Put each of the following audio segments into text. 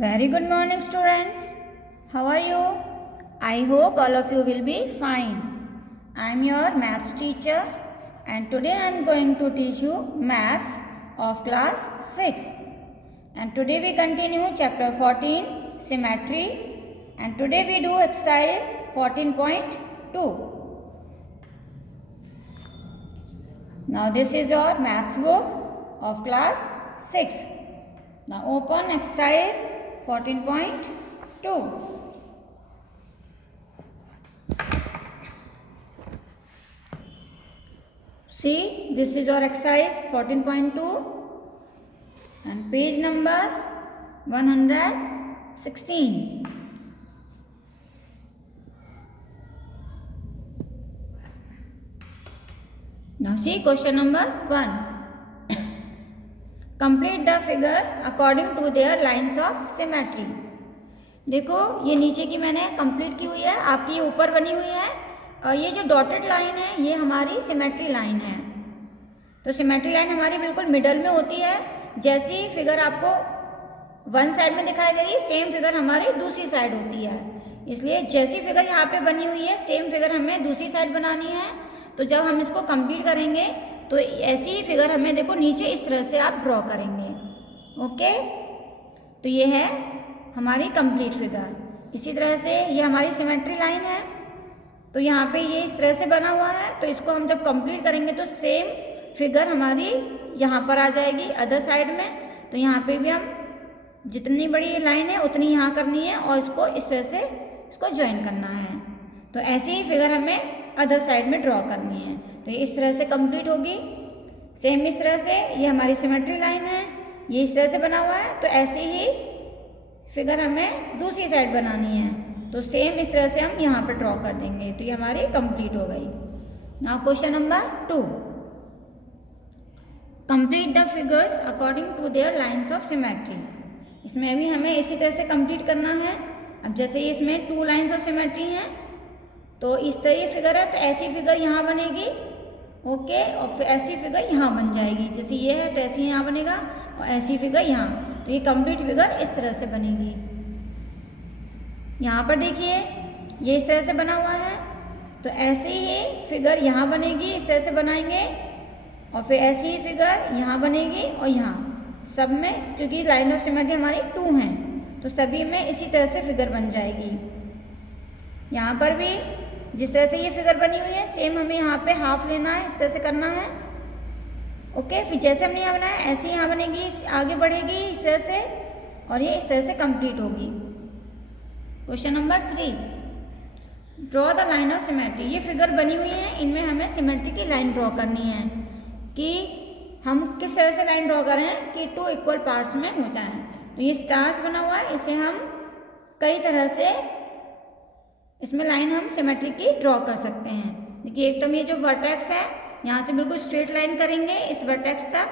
Very good morning, students. How are you? I hope all of you will be fine. I am your maths teacher and today I am going to teach you maths of class 6. And today we continue chapter 14, symmetry, and today we do exercise 14.2. Now this is your maths book of class 6. Now open exercise 14.2. See, this is your exercise 14.2 and page number 116. Now see question number 1. Complete the figure according to their lines of symmetry. देखो ये नीचे की मैंने complete की हुई है, आपकी ये ऊपर बनी हुई है और ये जो डॉटेड लाइन है ये हमारी सिमेट्री लाइन है। तो सिमेट्री लाइन हमारी बिल्कुल मिडल में होती है। जैसी फिगर आपको वन साइड में दिखाई दे रही है सेम फिगर हमारी दूसरी साइड होती है। इसलिए जैसी फिगर यहाँ पे बनी हुई है सेम फिगर हमें दूसरी साइड बनानी है। तो जब हम इसको कंप्लीट करेंगे तो ऐसी ही फिगर हमें देखो नीचे इस तरह से आप ड्रॉ करेंगे। ओके, तो ये है हमारी कंप्लीट फिगर। इसी तरह से ये हमारी सिमेट्री लाइन है। तो यहाँ पे ये इस तरह से बना हुआ है। तो इसको हम जब कंप्लीट करेंगे तो सेम फिगर हमारी यहाँ पर आ जाएगी अदर साइड में। तो यहाँ पे भी हम जितनी बड़ी ये लाइन है उतनी यहाँ करनी है और इसको इस तरह से इसको ज्वाइन करना है। तो ऐसी ही फिगर हमें अदर साइड में ड्रॉ करनी है। तो ये इस तरह से कंप्लीट होगी। सेम इस तरह से ये हमारी सिमेट्री लाइन है, ये इस तरह से बना हुआ है। तो ऐसी ही फिगर हमें दूसरी साइड बनानी है। तो सेम इस तरह से हम यहाँ पर ड्रॉ कर देंगे। तो ये हमारी कंप्लीट हो गई। Now question number 2. Complete the figures according to their lines of symmetry. इसमें भी हमें इसी तरह से कंप्लीट करना है। अब जैसे इसमें 2 लाइन्स ऑफ सिमेट्री हैं तो इस तरह फिगर है तो ऐसी फिगर यहाँ बनेगी। ओके, और फिर ऐसी फिगर यहाँ बन जाएगी। जैसे ये है तो ऐसी यहाँ बनेगा और ऐसी फिगर यहाँ। तो ये कंप्लीट फिगर इस तरह से बनेगी। यहाँ पर देखिए ये इस तरह से बना हुआ है। तो ऐसी ही फिगर यहाँ बनेगी, इस तरह से बनाएंगे और फिर ऐसी ही फिगर यहाँ बनेगी और यहाँ सब में, क्योंकि लाइन ऑफ सिमेट्री हमारी 2 हैं तो सभी में इसी तरह से फिगर बन जाएगी। यहाँ पर भी जिस तरह से ये फिगर बनी हुई है सेम हमें यहाँ पे हाफ लेना है, इस तरह से करना है। ओके, फिर जैसे हमने यहाँ बनाया ऐसे यहाँ बनेगी, आगे बढ़ेगी इस तरह से और ये इस तरह से कंप्लीट होगी। Question number 3. Draw the line of symmetry. ये फिगर बनी हुई है, इनमें हमें सिमेट्री की लाइन ड्रॉ करनी है कि हम किस तरह से लाइन ड्रॉ करें कि 2 इक्वल पार्ट्स में हो जाएं। तो ये स्टार्स बना हुआ है, इसे हम कई तरह से इसमें लाइन हम सिमेट्री की ड्रॉ कर सकते हैं। देखिए एक तो ये जो वर्टेक्स है यहाँ से बिल्कुल स्ट्रेट लाइन करेंगे इस वर्टेक्स तक,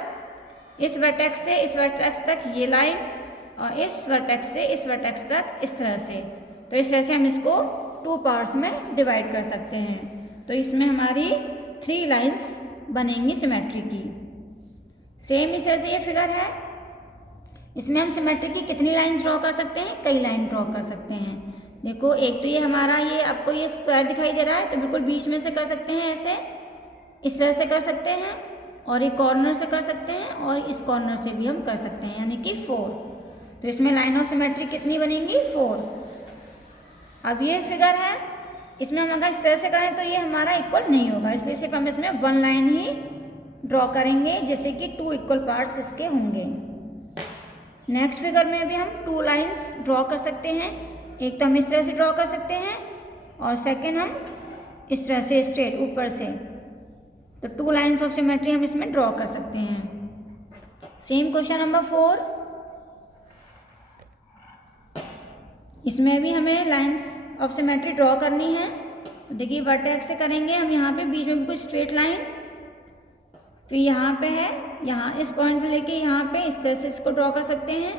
इस वर्टेक्स से इस वर्टेक्स तक ये लाइन और इस वर्टेक्स से इस वर्टेक्स तक इस तरह से। तो इस तरह से हम इसको 2 पार्ट्स में डिवाइड कर सकते हैं। तो इसमें हमारी 3 लाइन्स बनेंगी सिमेट्री की। सेम इस तरह से ये फिगर है। इसमें हम सिमेट्री की कितनी लाइन्स ड्रॉ कर सकते हैं? कई लाइन ड्रॉ कर सकते हैं। देखो एक तो ये हमारा ये आपको ये स्क्वायर दिखाई दे रहा है तो बिल्कुल बीच में से कर सकते हैं, ऐसे इस तरह से कर सकते हैं और एक कॉर्नर से कर सकते हैं और इस कॉर्नर से भी हम कर सकते हैं, यानी कि 4। तो इसमें लाइन ऑफ सिमेट्री कितनी बनेंगी? 4। अब ये फिगर है, इसमें हम अगर इस तरह से करें तो ये हमारा इक्वल नहीं होगा, इसलिए सिर्फ हम इसमें 1 लाइन ही ड्रॉ करेंगे, जैसे कि 2 इक्वल पार्ट्स इसके होंगे। नेक्स्ट फिगर में भी हम 2 लाइन्स ड्रॉ कर सकते हैं। एक तो हम इस तरह से ड्रॉ कर सकते हैं और सेकंड हम इस तरह से स्ट्रेट ऊपर से। तो 2 लाइन्स ऑफ सिमेट्री हम इसमें ड्रॉ कर सकते हैं। Same question number 4. इसमें भी हमें लाइन्स ऑफ सिमेट्री ड्रॉ करनी है। तो देखिए वर्टेक्स से करेंगे हम यहाँ पे बीच में बिल्कुल स्ट्रेट लाइन, फिर यहाँ पे है, यहाँ इस पॉइंट से लेके यहाँ पे इस तरह से इसको ड्रॉ कर सकते हैं,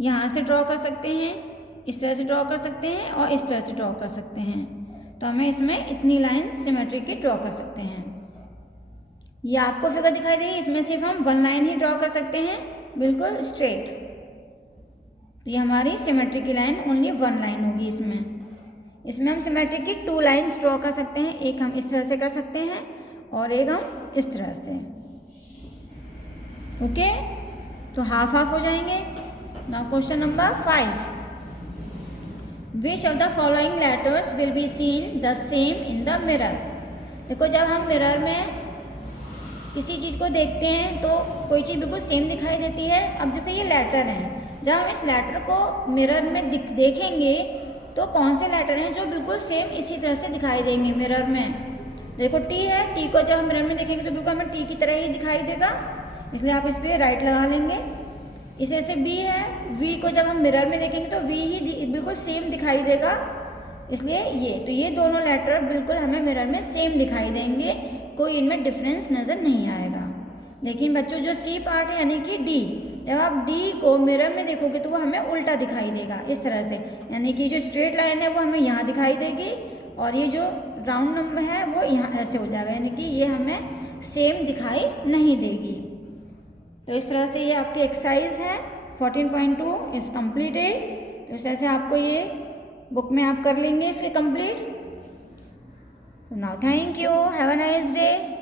यहाँ से ड्रॉ कर सकते हैं, इस तरह से ड्रॉ कर सकते हैं और इस तरह से ड्रॉ कर सकते हैं। तो हमें इसमें इतनी लाइन्स सिमेट्री की ड्रॉ कर सकते हैं। ये आपको फिगर दिखाई दे रही है, इसमें सिर्फ हम 1 लाइन ही ड्रॉ कर सकते हैं बिल्कुल स्ट्रेट। तो ये हमारी सिमेट्रिक की लाइन ओनली 1 लाइन होगी इसमें हम सिमेट्रिक की 2 लाइन्स ड्रॉ कर सकते हैं, एक हम इस तरह से कर सकते हैं और एक हम इस तरह से। ओके, तो हाफ हाफ हो जाएंगे। Now question number 5, which of the following letters will be seen the same in the mirror. देखो, जब हम मिरर में किसी चीज़ को देखते हैं तो कोई चीज़ बिल्कुल सेम दिखाई देती है। अब जैसे ये लेटर हैं, जब हम इस लेटर को मिरर में देखेंगे तो कौन से लेटर हैं जो बिल्कुल सेम इसी तरह से दिखाई देंगे मिरर में। देखो टी है, टी को जब हम मिरर में देखेंगे तो बिल्कुल हमें टी की तरह ही दिखाई देगा, इसलिए आप इस पर राइट लगा लेंगे। इसी तरह से बी है, वी को जब हम मिरर में देखेंगे तो वी ही बिल्कुल सेम दिखाई देगा, इसलिए ये दोनों लेटर बिल्कुल हमें मिरर में सेम दिखाई देंगे, कोई इनमें डिफरेंस नज़र नहीं आएगा। लेकिन बच्चों जो सी पार्ट है यानी कि डी, जब आप डी को मिरर में देखोगे तो वो हमें उल्टा दिखाई देगा इस तरह से, यानी कि जो स्ट्रेट लाइन है वो हमें यहाँ दिखाई देगी और ये जो राउंड नंबर है वो यहाँ ऐसे हो जाएगा, यानी कि ये हमें सेम दिखाई नहीं देगी। तो इस तरह से ये आपकी एक्सरसाइज है 14.2 इज कम्प्लीटेड। तो इस तरह से आपको ये बुक में आप कर लेंगे इसके complete. So now thank you, have a nice day.